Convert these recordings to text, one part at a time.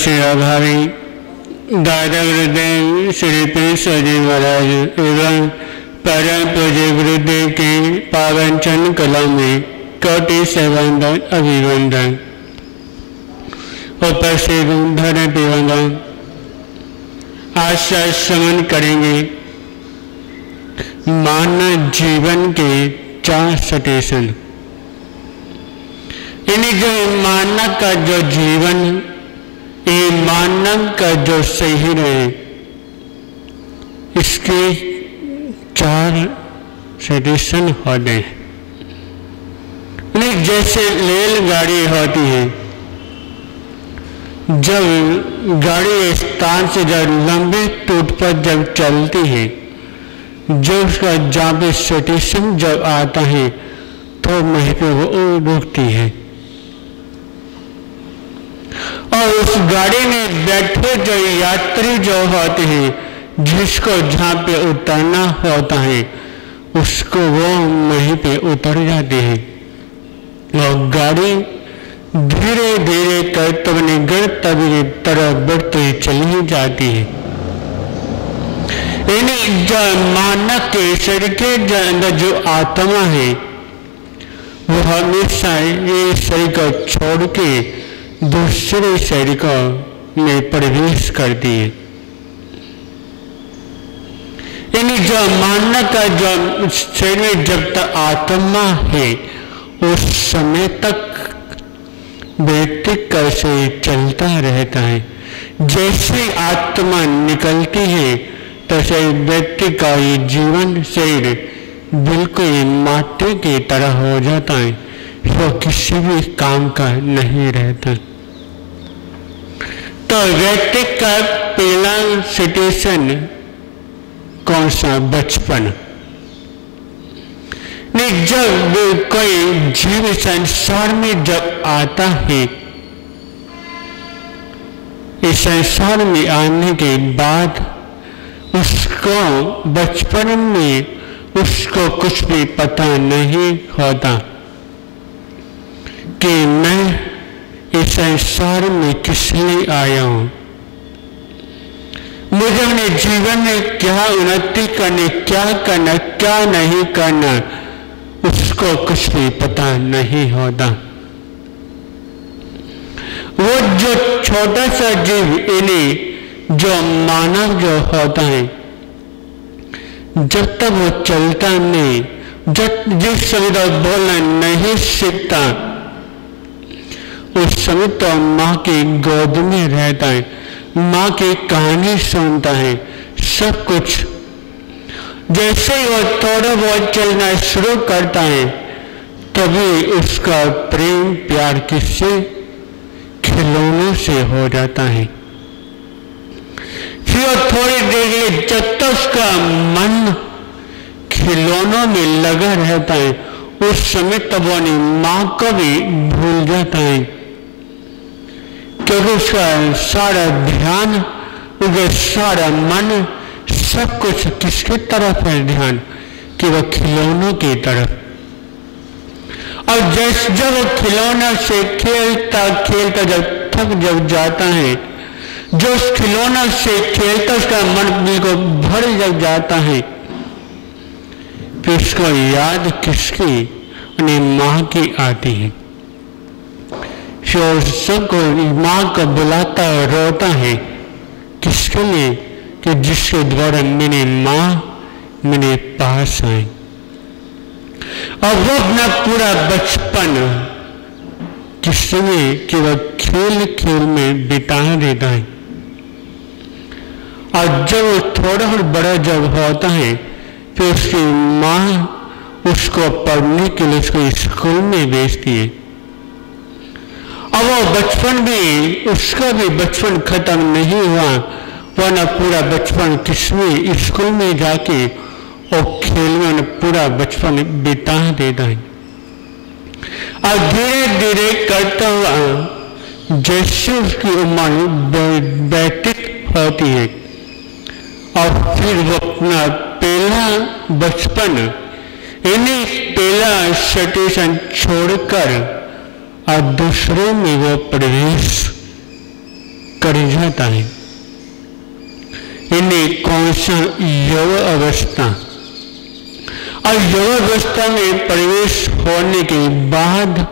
श्री अभावी दादा गुरुदेव श्री प्रिंस जी महाराज एवं परम पूज्य गुरुदेव की पावन चरण कला में कोटि से वंदन अभिवंदन। उपस्थित धरती वंदन। आज से श्रवण करेंगे मानव जीवन के 4 सटेशन। यानी जो मानव का जो जीवन, ये मानव का जो शरीर है, इसके 4 सटेशन होते हैं। नहीं, जैसे रेलगाड़ी होती है, जब गाड़ी स्थान से जब लंबे टूट पर जब चलती है, जो उसका जहाँ पे स्टेशन जब आता है तो वहीं पे वो रुकती है और उस गाड़ी में बैठे जो यात्री जो होते हैं, जिसको जहाँ पे उतरना होता है, उसको वो वहीं पे उतर जाते हैं और गाड़ी धीरे धीरे करते अपने गंतव्य की तरफ बढ़ती चली जाती है। यानी जो मानव के शरीर के अंदर जो आत्मा है, वो हमेशा ये शरीर को छोड़ के दूसरे शरीर को में प्रवेश करती है। यानी जो मानव का जो शरीर में जब तक आत्मा है, उस समय तक व्यक्ति कैसे चलता रहता है। जैसे आत्मा निकलती है तैसे व्यक्ति का ये जीवन शरीर बिल्कुल माटी की तरह हो जाता है, वो किसी भी काम का नहीं रहता। तो व्यक्ति का पहला सिचुएशन कौन सा? बचपन। नहीं, जब कोई जीव संसार में जब आता है, इस संसार में आने के बाद उसको बचपन में उसको कुछ भी पता नहीं होता कि मैं इस संसार में किस लिए आया हूं, मुझे अपने जीवन में क्या उन्नति करनी, क्या करना, क्या नहीं करना, उसको कुछ भी पता नहीं होता। वो जो छोटा सा जीव, इन्हें जो मानव जो होता है, जब तक वो चलता नहीं, जब जिस समय तक बोलना नहीं सीखता, उस समय तो माँ की गोद में रहता है, माँ की कहानी सुनता है, सब कुछ। जैसे ही वो थोड़ा बहुत चलना शुरू करता है, तभी उसका प्रेम प्यार किससे? खिलौनों से हो जाता है। फिर थोड़ी देर में जब तक उसका मन खिलौनों में लगा रहता है, उस समय तब वो अपनी माँ को भी भूल जाता है, क्योंकि उसका सारा ध्यान, उसका सारा मन, सब कुछ किसकी तरफ है ध्यान? कि वह खिलौनों की तरफ। और जब वो खिलौना से खेलता खेलता जब थक जब जाता है, जो उस खिलौना से खेलता उसका मन बिल्कुल भर जग जाता है, फिर उसको याद किसकी? अपनी माँ की आती है। फिर सबको माँ को बुलाता और रोता है, किसके लिए? कि जिसके द्वारा मेरी माँ मेरे पास आई। और वो अपना पूरा बचपन किसमें? कि वह खेल खेल में बिता देता है। और जब थोड़ा और बड़ा जब होता है, फिर उसकी माँ उसको पढ़ने के लिए उसको स्कूल में भेजती है। और वो बचपन भी, उसका भी बचपन खत्म नहीं हुआ, वरना पूरा बचपन किसमें? स्कूल में जाके और खेल में पूरा बचपन बिता देता है। और धीरे धीरे करता हुआ जैसे उसकी उम्र व्यतीत होती है, और फिर वो अपना पहला बचपन, यानी पहला सिचुएशन छोड़कर और दूसरे में वो प्रवेश कर जाता है। इन्हें कौन सा यौव अवस्था, और यौव अवस्था में प्रवेश होने के बाद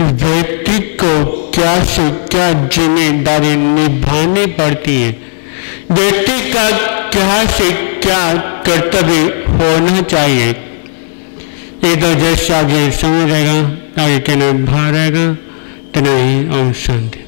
व्यक्ति को क्या से क्या जिम्मेदारी निभानी पड़ती है, व्यक्ति का क्या से क्या कर्तव्य होना चाहिए, ये तो जैसे आगे समझ रहेगा, आगे कहना भाग रहेगा, तना ही और शांति।